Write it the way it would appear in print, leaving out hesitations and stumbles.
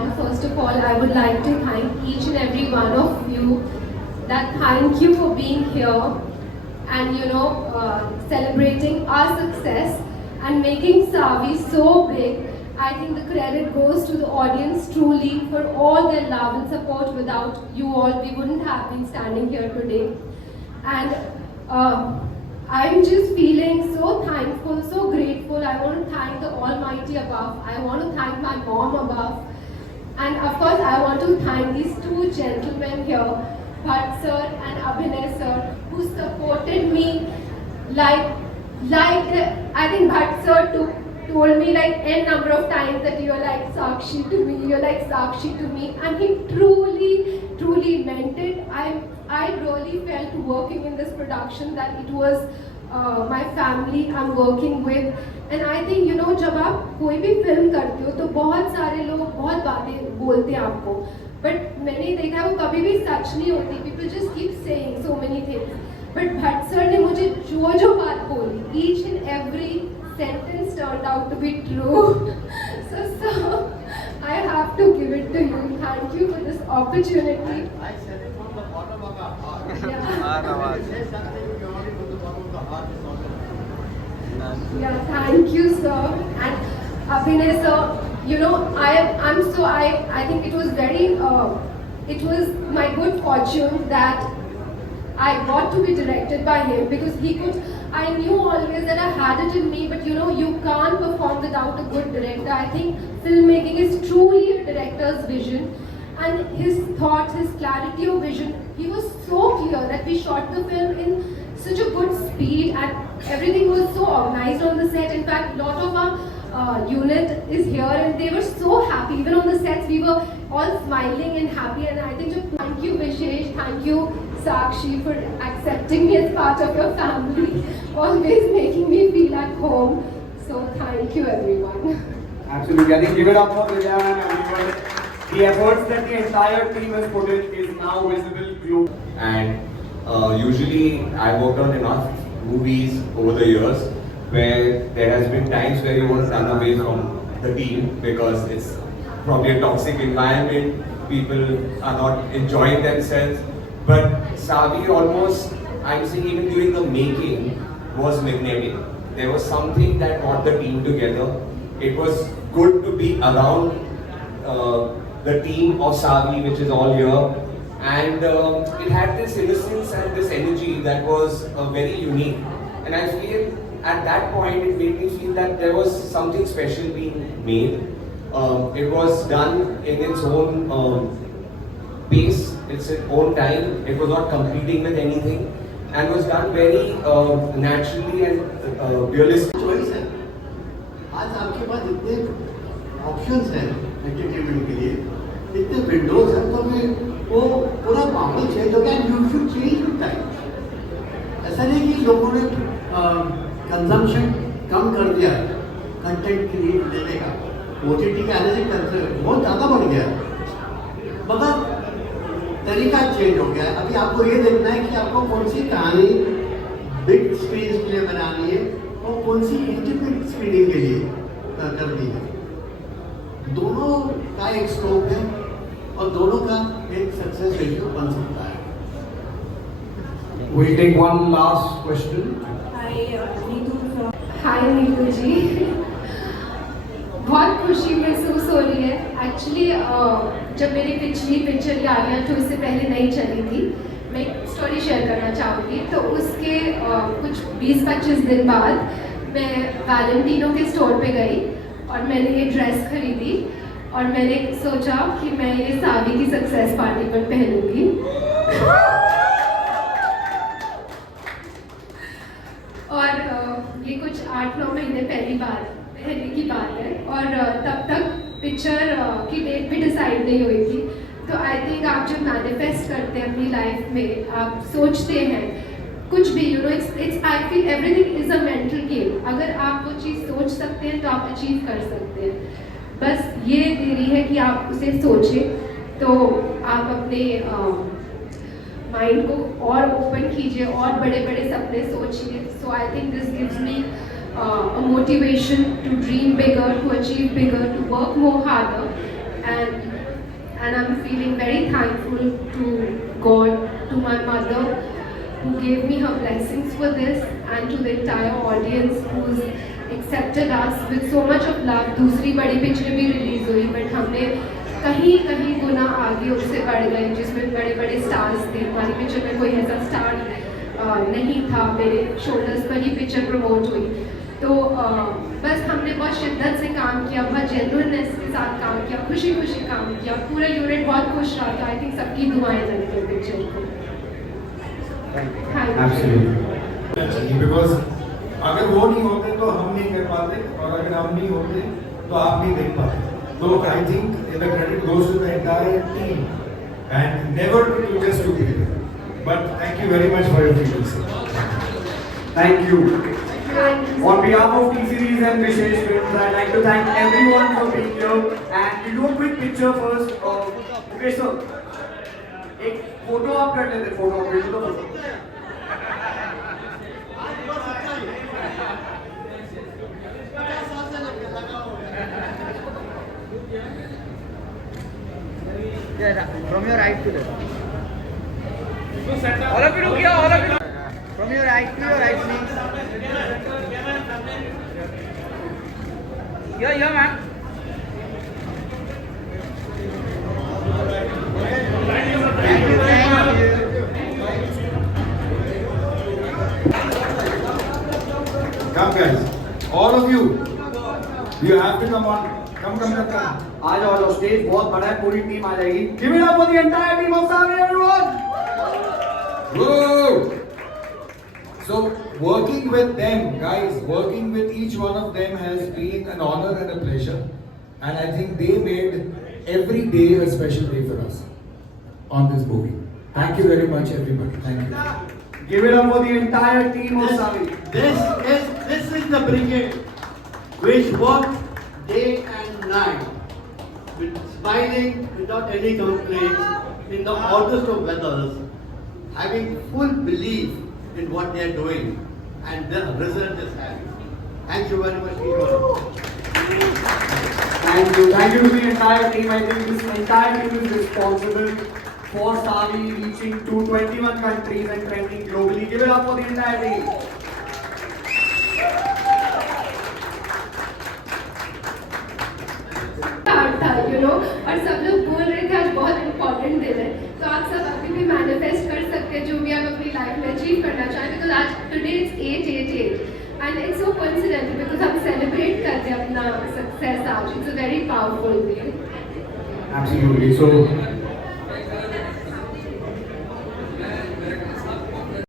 everyone. First of all, I would like to thank each and every one of you. That thank you for being here and celebrating our success and making Savi so big. I think the credit goes to the audience truly for all their love and support. Without you all, we wouldn't have been standing here today. And I'm just feeling so thankful, so grateful. I want to thank the Almighty above. I want to thank my mom above. And of course, I want to thank these two gentlemen here, Bhatt sir and Abhinay sir, who supported me like I think Bhatt sir told me like n number of times that you're like Sakshi to me, you're like Sakshi to me, and he truly meant it. I really felt working in this production that it was my family I'm working with. And I think जब आप कोई भी film करते हो तो बहुत सारे लोग बहुत बातें बोलते हैं आपको, बट मैंने देखा वो कभी भी सच नहीं होती. People just keep saying so many things. But Bhatt sir ने मुझे जो बात बोली, each and every sentence turned out to be true. So I have to give it to you. Thank you for this opportunity. I said it from the bottom of our heart. Yeah. Say something you want from the bottom of the heart. Yeah, thank you, sir. And Abhinay sir, I think it was it was my good fortune that I got to be directed by him, because I knew always that I had it in me, but you can't perform without a good director. I think filmmaking is truly a director's vision, and his thoughts, his clarity of vision, he was so clear that we shot the film in such a good speed and everything was so organized on the set. In fact, a lot of our unit is here and they were so happy. Even on the sets, we were all smiling and happy. And I think just thank you, Vishesh, thank you, Sakshi, for accepting me as part of your family, always making me feel at home. So thank you, everyone. Absolutely. I think give it up for Vidya and everyone. The efforts that the entire team has put in is now visible globally. And usually I worked on enough movies over the years where there has been times where you want to run away from the team because it's probably a toxic environment, people are not enjoying themselves. But Savi almost, I'm saying even during the making, was magnetic. There was something that brought the team together. It was good to be around the team of Savi, which is all here. And it had this innocence and this energy that was very unique. And I feel at that point it made me feel that there was something special being made. It was done in its own pace, its own time. It was not competing with anything, and was done very naturally and realistic. Choice है. आज आपके पास इतने options हैं entertainment के लिए, इतने Windows हैं, तो फिर वो पूरा माहौल चेंज हो गया. You should change with time. ऐसा नहीं कि लोगों ने कंजम्पशन कम कर दिया कंटेंट क्रिएट देने का. OTT के आने से बहुत ज़्यादा बढ़ गया, मगर तरीका चेंज हो गया है. अभी आपको ये देखना है कि आपको कौन सी कहानी बिग स्क्रीन के लिए बनानी है और कौन सी इंटीमेट स्क्रीनिंग के लिए करनी है. दोनों का एक स्कोप है और दोनों का एक सक्सेस रेशियो बन सकता है. We'll take one last question. Hi Neetu जी. बहुत खुशी महसूस हो रही है. एक्चुअली जब मेरी पिछली पिक्चर यारियां तो इससे पहले नहीं चली थी, मैं एक स्टोरी शेयर करना चाहूँगी. तो उसके कुछ 20-25 दिन बाद मैं वैलेंटिनो के स्टोर पे गई और मैंने ये ड्रेस खरीदी और मैंने सोचा कि मैं ये सावी की सक्सेस पार्टी पर पहनूंगी. और ये कुछ 8-9 महीने पहले की बात है और तब तक पिक्चर की डेट भी डिसाइड नहीं हुई थी. तो आई थिंक आप जब मैनिफेस्ट करते हैं अपनी लाइफ में, आप सोचते हैं कुछ भी, it's I feel everything is a mental game. अगर आप वो चीज़ सोच सकते हैं तो आप अचीव कर सकते हैं. बस ये देरी है कि आप उसे सोचें. तो आप अपने माइंड को और ओपन कीजिए और बड़े बड़े सपने सोचिए. So I think this gives me a motivation to dream bigger, to achieve bigger, to work more harder. and I'm feeling very thankful to God, to my mother, who gave me her blessings for this, and to the entire audience who's accepted us with so much of love. दूसरी बड़ी picture भी release हुई, but हमने कहीं कहीं गुना आगे उससे बढ़ गए, जिसमें बड़े बड़े स्टार्स थे. हमारी पिक्चर में कोई ऐसा स्टार नहीं था. मेरे शोल्डर्स पर ही पिक्चर प्रमोट हुई. तो बस हमने बहुत शिद्दत से काम किया, बहुत जेन्युइननेस के साथ काम किया, खुशी खुशी काम किया. पूरा यूनिट बहुत खुश रहा था. आई थिंक सबकी दुआएं लगी पिक्चर को. Absolutely. बिकॉज अगर वो नहीं होते तो हम नहीं कर पाते, और अगर हम नहीं होते तो आप नहीं देख पाते. तो I think the credit goes to the entire team and never to just to be there. But thank you very much for your feelings. Thank you. Thank you. On behalf of T-Series and Vishesh Films, I'd like to thank everyone for being here. And we'll do a quick picture first. Okay, sir. एक photo आप कर लेते, photo भेज दो photo. From your right to left. All of you look here, all of you. From your right to your right, please. Here, ma'am. Thank you. Come guys, all of you, you have to come on. Come. आ जाओ, stage बहुत बड़ा है, पूरी team आ जाएगी. Give it up for the entire team of Savi, everyone. Whoa! So working with them, guys, working with each one of them has been an honor and a pleasure, and I think they made every day a special day for us on this movie. Thank you very much, everybody. Thank you. Give it up for the entire team of Savi. This is the brigade which worked day and night, with smiling without any complaints in the hottest of weathers, having full belief in what they are doing, and the result is having. Thank you very much, everyone. Thank you to the entire team. I think this entire team is responsible for Savi reaching to 21 countries and trending globally. Give it up for the entire team. था, और सब लोग बोल रहे थे आज बहुत important दिन है. तो आप सब अभी भी मैनिफेस्ट कर सकते हैं जो भी आप अपनी लाइफ में अचीव करना चाहें, बिकॉज आज today it's 888 and it's so coincidental because हम सेलिब्रेट करते हैं अपना सक्सेस आज. It's a very powerful day. Absolutely. So